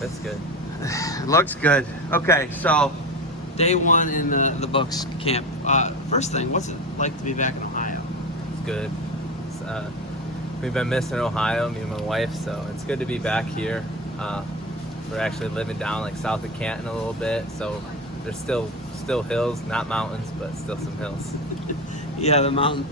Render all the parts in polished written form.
It's good. It looks good. Okay, so day one in the Bucks camp. First thing, what's it like to be back in Ohio? It's good. We've been missing Ohio, me and my wife, so it's good to be back here. We're actually living down like south of Canton a little bit, so there's still hills, not mountains, but still some hills. Yeah, the mountain.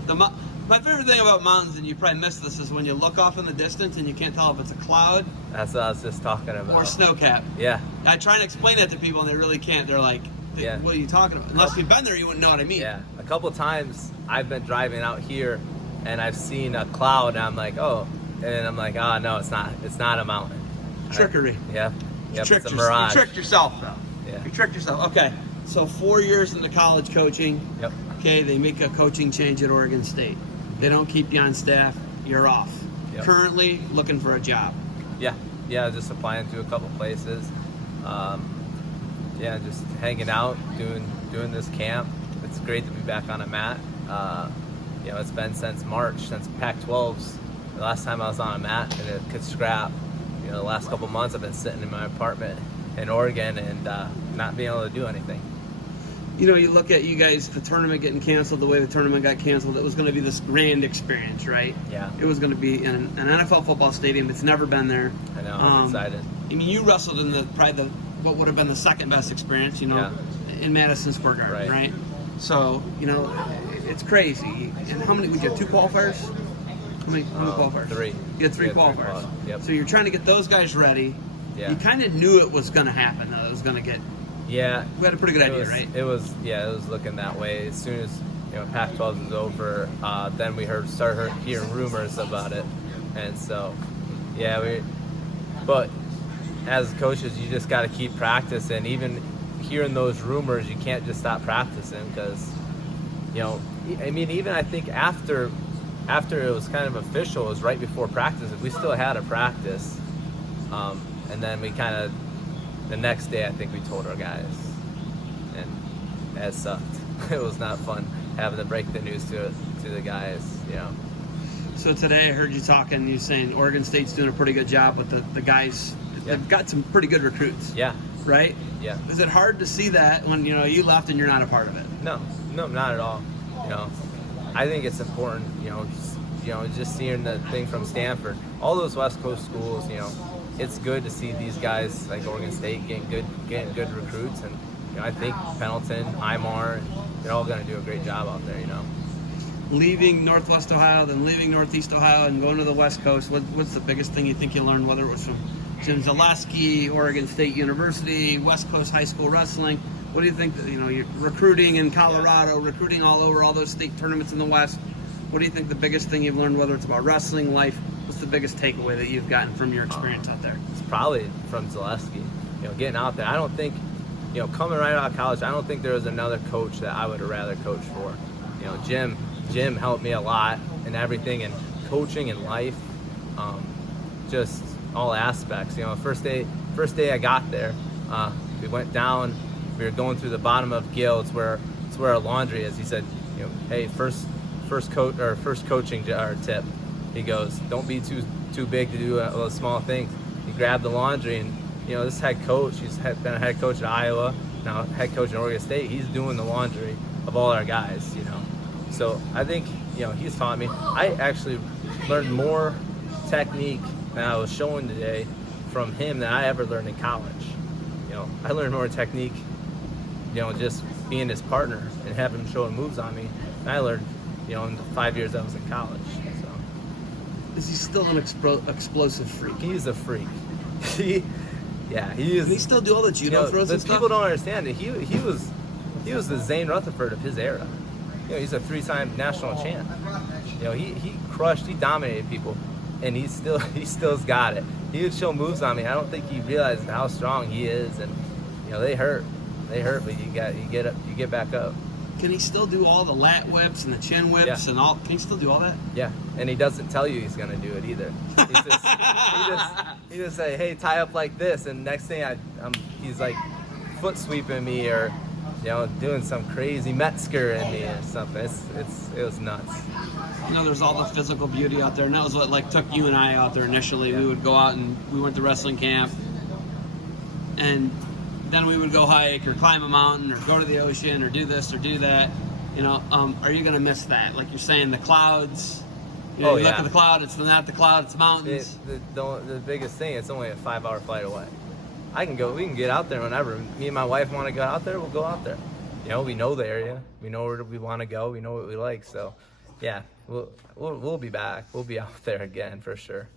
My favorite thing about mountains, and you probably missed this, is when you look off in the distance and you can't tell if it's a cloud. That's what I was just talking about. Or snow cap. Yeah. I try to explain that to people and they really can't. They're like, Yeah. What are you talking about? Unless you've been there, you wouldn't know what I mean. Yeah. A couple times I've been driving out here and I've seen a cloud and I'm like, oh, and I'm like, oh no, it's not. It's not a mountain. Trickery. Yep. It's a mirage. You tricked yourself, though. Yeah. You tricked yourself. Okay. So 4 years into college coaching. Yep. Okay, they make a coaching change at Oregon State. They don't keep you on staff. You're off. Yep. Currently looking for a job. Yeah, just applying to a couple places. Just hanging out, doing this camp. It's great to be back on a mat. It's been since March, since Pac-12's. The last time I was on a mat and it could scrap. The last couple months I've been sitting in my apartment in Oregon and not being able to do anything. You look at you guys, the tournament getting canceled, the way the tournament got canceled, it was going to be this grand experience, right? Yeah. It was going to be in an NFL football stadium. It's never been there. I know, I'm excited. I mean, you wrestled in what would have been the second best experience, in Madison Square Garden, right? So, it's crazy. And how many, would you have 2 qualifiers? How many qualifiers? 3. You had 3 qualifiers. Yep. So you're trying to get those guys ready. Yeah. You kind of knew it was going to happen, though. It was going to get... Yeah. We had a pretty good idea, right? It was looking that way. As soon as, Pac-12 was over, then we started hearing rumors about it. And so, but as coaches, you just got to keep practicing. Even hearing those rumors, you can't just stop practicing because, I think after it was kind of official, it was right before practice. We still had a practice. And then we the next day, I think we told our guys. And that sucked. It was not fun having to break the news to the guys, So today I heard you talking, you saying Oregon State's doing a pretty good job with the guys. Yeah. They've got some pretty good recruits. Yeah. Right? Yeah. Is it hard to see that when, you left and you're not a part of it? No, not at all. I think it's important, just seeing the thing from Stanford, all those West Coast schools, it's good to see these guys like Oregon State getting good recruits, and I think Pendleton, Imar, they're all going to do a great job out there. Leaving Northwest Ohio, then leaving Northeast Ohio, and going to the West Coast. What's the biggest thing you think you learned? Whether it was from Jim Zaleski, Oregon State University, West Coast High School Wrestling. What do you think? You're recruiting in Colorado, recruiting all over, all those state tournaments in the West. What do you think the biggest thing you've learned? Whether it's about wrestling, life. What's the biggest takeaway that you've gotten from your experience out there? It's probably from Zaleski. Getting out there. I don't think, coming right out of college, I don't think there was another coach that I would have rather coached for. Jim helped me a lot in everything, and coaching and life, just all aspects. First day I got there, we went down. We were going through the bottom of Gill. It's where our laundry is. He said, hey, first coaching tip. He goes, don't be too big to do those small things. He grabbed the laundry, and this head coach, he's been a head coach at Iowa, now head coach at Oregon State. He's doing the laundry of all our guys. So I think he's taught me. I actually learned more technique than I was showing today from him than I ever learned in college. I learned more technique, just being his partner and having him showing moves on me than I learned, in the 5 years I was in college. So. Is he still an explosive freak? He's a freak. He is. Can he still do all the judo throws and stuff? People don't understand it. He was the Zane Rutherford of his era. He's a 3-time national champ. He crushed, he dominated people, and he still's got it. He would show moves on me. I don't think he realized how strong he is, and they hurt, but you get back up. Can he still do all the lat whips and the chin whips and all? Can he still do all that? Yeah, and he doesn't tell you he's gonna do it either. He just say, hey, tie up like this, and next thing he's like foot sweeping me or doing some crazy Metzger in me or something. It was nuts. There's all the physical beauty out there, and that was what took you and I out there initially. Yeah. We would go out and we went to wrestling camp. and then we would go hike or climb a mountain or go to the ocean or do this or do that. You know, are you gonna miss that? Like you're saying, the clouds. You know, you look at the cloud. It's not the cloud. It's mountains. The biggest thing. It's only a 5-hour flight away. We can get out there whenever. Me and my wife want to go out there. We'll go out there. You know, we know the area. We know where we want to go. We know what we like. So, yeah, we'll be back. We'll be out there again for sure.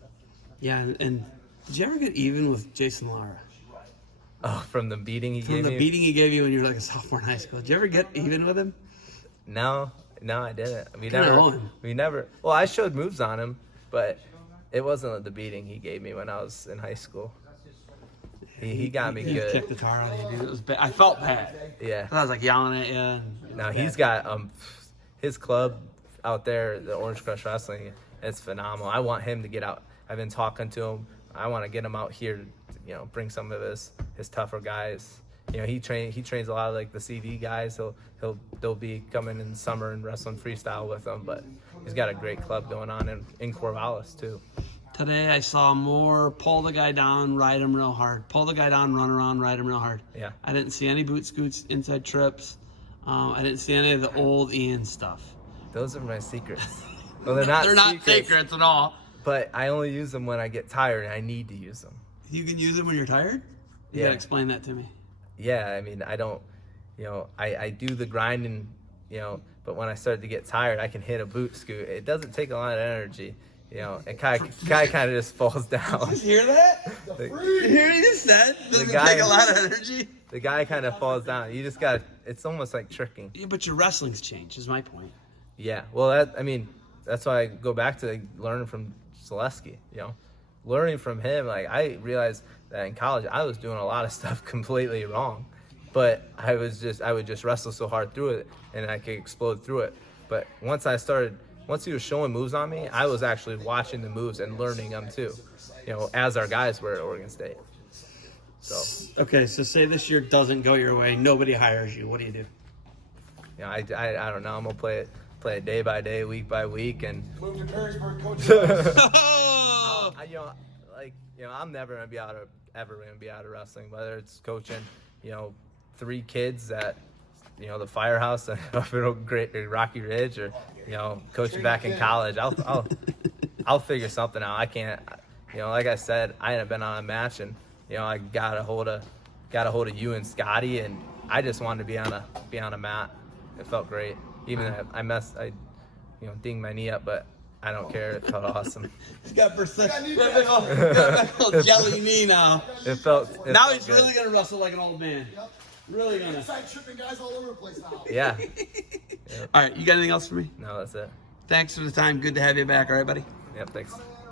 Yeah, and did you ever get even with Jason Lara? Oh, from the beating he gave me? From the beating he gave you when you were like a sophomore in high school. Did you ever get even with him? No, I didn't. We Kinda never. Well, I showed moves on him, but it wasn't the beating he gave me when I was in high school. He got me He good. kicked the tar out of you, dude. It was bad. I felt bad. Yeah. I was like yelling at you. And, Now he's got his club out there, the Orange Crush Wrestling. It's phenomenal. I want him to get out. I've been talking to him. I want to get him out here. You know, bring some of his tougher guys. You know, he trains a lot of like the CV guys. They'll be coming in summer and wrestling freestyle with them. But he's got a great club going on in Corvallis too. Today I saw more pull the guy down, ride him real hard. Pull the guy down, run around, ride him real hard. Yeah. I didn't see any boot scoots, inside trips. I didn't see any of the old Ian stuff. Those are my secrets. Well, they're not secrets at all. But I only use them when I get tired and I need to use them. You can use them when you're tired? You gotta explain that to me. Yeah, I mean, I don't, you know, I do the grinding, you know, but when I start to get tired, I can hit a boot scoot. It doesn't take a lot of energy, you know. It guy kind of just falls down. Did you hear that? You hear what he just said? Doesn't take a lot of energy. The guy kind of falls down. You just got, it's almost like tricking. Yeah, but your wrestling's changed, is my point. Yeah, well, that's why I go back to learning from Zaleski, you know. Learning from him, like I realized that in college I was doing a lot of stuff completely wrong, but I would just wrestle so hard through it and I could explode through it. But once he was showing moves on me, I was actually watching the moves and learning them too, you know, as our guys were at Oregon State. So okay, so say this year doesn't go your way, nobody hires you. What do you do? you know, I don't know. I'm gonna play it day by day, week by week, and Move to Perrysburg, coach. I'm never gonna be ever gonna be out of wrestling. Whether it's coaching, you know, 3 kids at, you know, the firehouse up in Rocky Ridge, or you know, coaching back in college. I'll figure something out. I can't, you know, like I said, I hadn't been on a match, and you know, I got a hold of you and Scotty, and I just wanted to be on a mat. It felt great. Even I dinged my knee up, but I don't care. It felt awesome. He's got jelly knee now. It felt He's good. really gonna wrestle like an old man. Yep. Really gonna. Inside tripping guys all over the place now. Yeah. All right, you got anything else for me? No, that's it. Thanks for the time. Good to have you back. All right, buddy. Yep. Thanks.